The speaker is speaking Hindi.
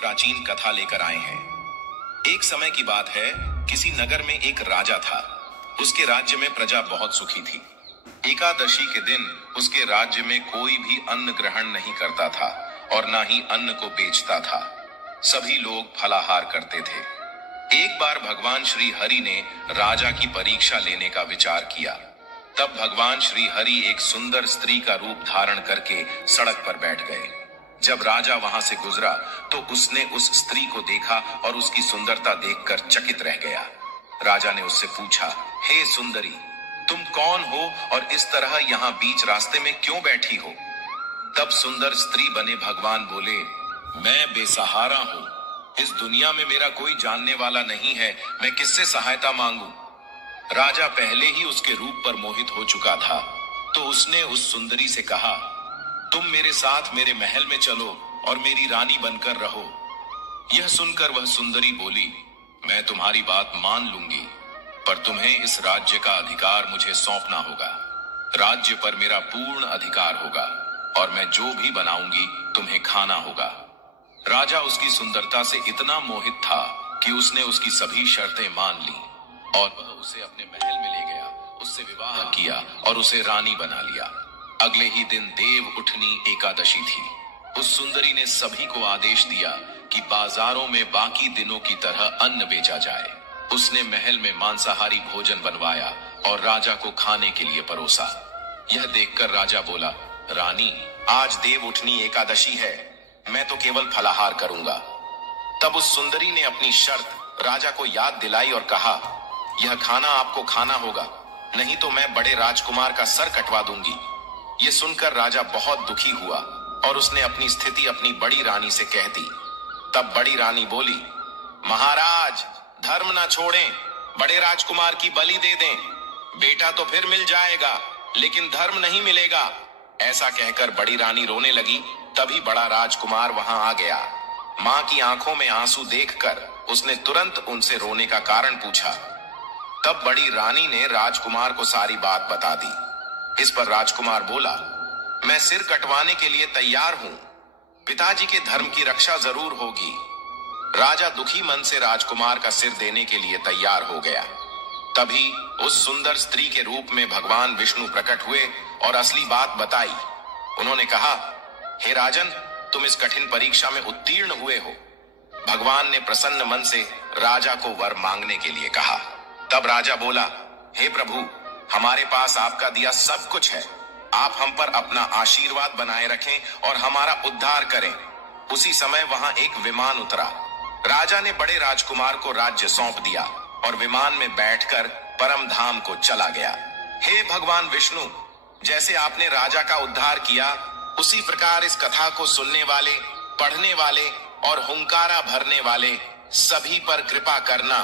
प्राचीन कथा लेकर आए हैं। एक समय की बात है, किसी नगर में एक राजा था। उसके राज्य में प्रजा बहुत सुखी थी। एकादशी के दिन उसके राज्य में कोई भी अन्न ग्रहण नहीं करता था और ना ही अन्न को बेचता था। सभी लोग फलाहार करते थे। एक बार भगवान श्री हरि ने राजा की परीक्षा लेने का विचार किया। तब भगवान श्री हरि एक सुंदर स्त्री का रूप धारण करके सड़क पर बैठ गए। जब राजा वहां से गुजरा तो उसने उस स्त्री को देखा और उसकी सुंदरता देखकर चकित रह गया। राजा ने उससे पूछा, हे सुंदरी, तुम कौन हो और इस तरह यहाँ बीच रास्ते में क्यों बैठी हो? तब सुंदर स्त्री बने भगवान बोले, मैं बेसहारा हूँ। इस दुनिया में मेरा कोई जानने वाला नहीं है, मैं किससे सहायता मांगू? राजा पहले ही उसके रूप पर मोहित हो चुका था, तो उसने उस सुंदरी से कहा, तुम मेरे साथ मेरे महल में चलो और मेरी रानी बनकर रहो। यह सुनकर वह सुंदरी बोली, मैं तुम्हारी बात मान लूंगी, पर तुम्हें इस राज्य का अधिकार मुझे सौंपना होगा। राज्य पर मेरा पूर्ण अधिकार होगा और मैं जो भी बनाऊंगी तुम्हें खाना होगा। राजा उसकी सुंदरता से इतना मोहित था कि उसने उसकी सभी शर्तें मान ली और वह उसे अपने महल में ले गया, उससे विवाह किया और उसे रानी बना लिया। अगले ही दिन देव उठनी एकादशी थी। उस सुंदरी ने सभी को आदेश दिया कि बाजारों में बाकी दिनों की तरह अन्न बेचा जाए। उसने महल में मांसाहारी भोजन बनवाया और राजा को खाने के लिए परोसा। यह देखकर राजा बोला, रानी, आज देव उठनी एकादशी है, मैं तो केवल फलाहार करूंगा। तब उस सुंदरी ने अपनी शर्त राजा को याद दिलाई और कहा, यह खाना आपको खाना होगा, नहीं तो मैं बड़े राजकुमार का सर कटवा दूंगी। ये सुनकर राजा बहुत दुखी हुआ और उसने अपनी स्थिति अपनी बड़ी रानी से कह दी। तब बड़ी रानी बोली, महाराज, धर्म ना छोड़ें, बड़े राजकुमार की बलि दे दें। बेटा तो फिर मिल जाएगा, लेकिन धर्म नहीं मिलेगा। ऐसा कहकर बड़ी रानी रोने लगी। तभी बड़ा राजकुमार वहां आ गया। मां की आंखों में आंसू देखकर उसने तुरंत उनसे रोने का कारण पूछा। तब बड़ी रानी ने राजकुमार को सारी बात बता दी। इस पर राजकुमार बोला, मैं सिर कटवाने के लिए तैयार हूं, पिताजी के धर्म की रक्षा जरूर होगी। राजा दुखी मन से राजकुमार का सिर देने के लिए तैयार हो गया। तभी उस सुंदर स्त्री के रूप में भगवान विष्णु प्रकट हुए और असली बात बताई। उन्होंने कहा, हे राजन, तुम इस कठिन परीक्षा में उत्तीर्ण हुए हो। भगवान ने प्रसन्न मन से राजा को वर मांगने के लिए कहा। तब राजा बोला, हे प्रभु, हमारे पास आपका दिया सब कुछ है, आप हम पर अपना आशीर्वाद बनाए रखें और हमारा उद्धार करें। उसी समय वहां एक विमान उतरा। राजा ने बड़े राजकुमार को राज्य सौंप दिया और विमान में बैठकर परम धाम को चला गया। हे भगवान विष्णु, जैसे आपने राजा का उद्धार किया, उसी प्रकार इस कथा को सुनने वाले, पढ़ने वाले और हुंकारा भरने वाले सभी पर कृपा करना।